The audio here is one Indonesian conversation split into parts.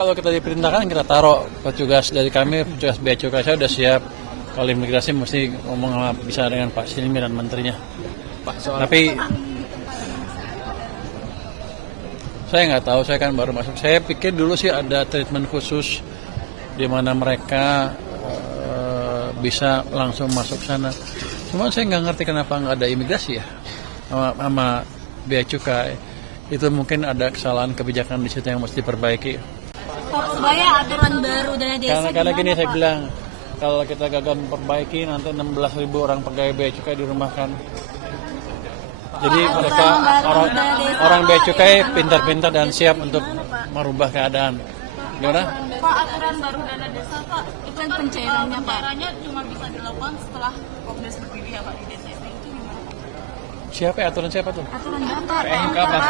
Kalau kita diperintahkan kita taruh petugas dari kami, petugas bea cukai saya sudah siap. Kalau imigrasi mesti ngomong sama bisa dengan Pak Silmi dan menterinya. Pak, soal Tapi saya nggak tahu, saya kan baru masuk. Saya pikir dulu sih ada treatment khusus di mana mereka bisa langsung masuk sana. Cuma saya nggak ngerti kenapa nggak ada imigrasi ya sama bea cukai. Itu mungkin ada kesalahan kebijakan di situ yang mesti diperbaiki. Supaya aturan baru dana desa Karena gini gimana, saya Pak? bilang, kalau kita gagal memperbaiki nanti 16.000 orang pegawai bea cukai dirumahkan. Jadi mereka orang bea cukai pintar-pintar dan siap untuk merubah keadaan. Gimana? Pak, aturan baru dana desa, Pak, itu kan pencairannya, Pak. Pencairannya cuma bisa dilakukan setelah Kongres berdiri ya, Pak, di desa itu gimana, Pak? Siapa ya? Aturan siapa tuh? Aturan Bapak, PMK, Pak.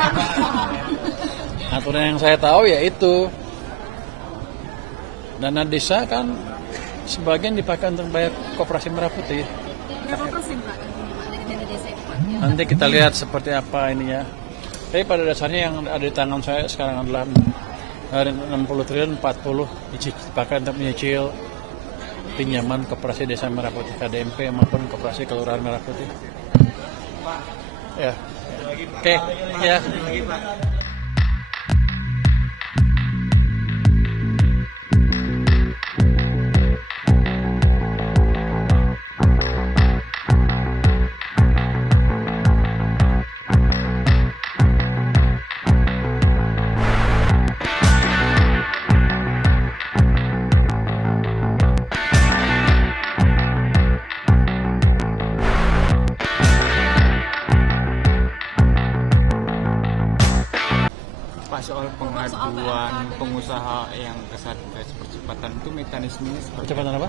Aturan yang saya tahu ya itu. Dana desa kan sebagian dipakai untuk bayar koperasi Merah Putih. berapa persen, Pak, dari dana desa itu, Pak? Nanti kita lihat seperti apa ininya. Tapi pada dasarnya yang ada di tangan saya sekarang adalah dari 60 triliun 40 dipakai untuk menyicil pinjaman koperasi desa Merah Putih KDMP maupun koperasi kelurahan Merah Putih. Ya. Oke, ya. Pak, soal pengaduan pengusaha yang ke Satgas percepatan itu mekanismenya seperti Percepatan apa?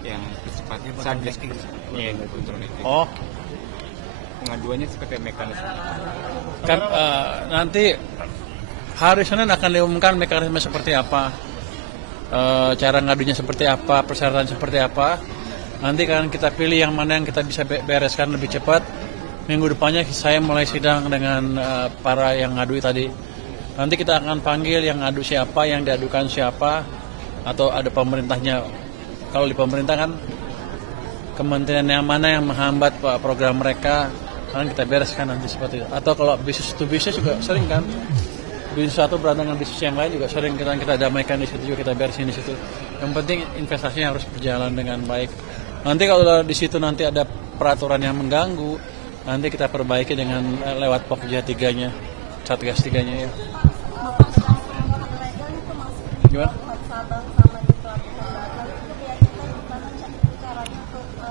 yang percepatan Satgas elektronik. Oh, Pengaduannya seperti mekanisme. kan nanti hari Senin akan diumumkan mekanisme seperti apa, cara ngadunya seperti apa, persyaratan seperti apa. Nanti kan kita pilih yang mana yang kita bisa bereskan lebih cepat. Minggu depannya saya mulai sidang dengan para yang ngadu tadi. Nanti kita akan panggil yang ngadu siapa, yang diadukan siapa, atau ada pemerintahnya. Kalau di pemerintah kan kementerian yang mana yang menghambat program mereka, kan kita bereskan nanti seperti itu. Atau kalau bisnis to bisnis juga sering kan, bisnis satu berantem dengan bisnis yang lain juga sering kita damaikan di situ juga, kita beresin di situ. Yang penting investasinya harus berjalan dengan baik. Nanti kalau di situ nanti ada peraturan yang mengganggu, nanti kita perbaiki dengan lewat Pokja 3-nya, Satgas 3-nya ya. Gimana?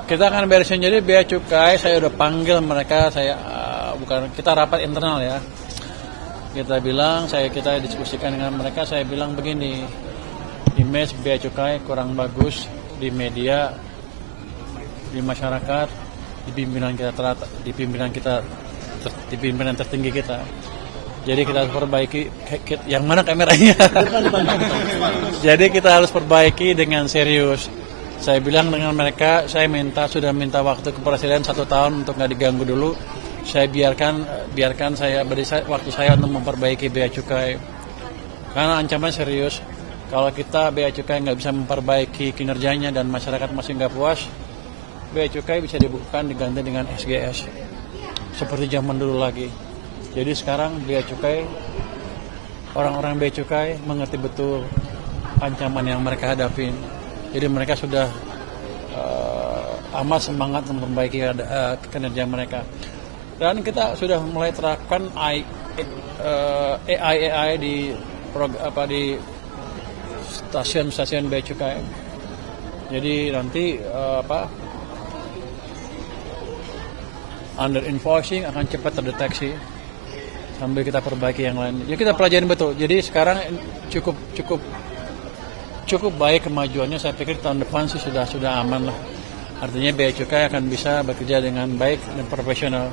Kita akan beresin, jadi bea cukai saya udah panggil mereka, kita rapat internal ya. Kita bilang, kita diskusikan dengan mereka, saya bilang begini, image bea cukai kurang bagus di media, di masyarakat, di pimpinan tertinggi kita. Jadi kita harus perbaiki, yang mana kameranya? Jadi kita harus perbaiki dengan serius. Saya bilang dengan mereka, saya sudah minta waktu ke presiden 1 tahun untuk nggak diganggu dulu. Saya biarkan saya beri waktu saya untuk memperbaiki bea cukai. Karena ancaman serius. Kalau kita bea cukai nggak bisa memperbaiki kinerjanya dan masyarakat masih nggak puas, bea cukai bisa dibukukan diganti dengan SGS. Seperti zaman dulu lagi. Jadi sekarang bea cukai, orang-orang bea cukai mengerti betul ancaman yang mereka hadapin. Jadi mereka sudah amat semangat memperbaiki kinerja mereka. Dan kita sudah mulai terapkan AI di stasiun-stasiun bea cukai. Jadi nanti under invoicing akan cepat terdeteksi sambil kita perbaiki yang lain. Ya kita pelajarin betul. Jadi sekarang cukup baik kemajuannya. Saya pikir tahun depan sih sudah aman lah. Artinya bea cukai akan bisa bekerja dengan baik dan profesional.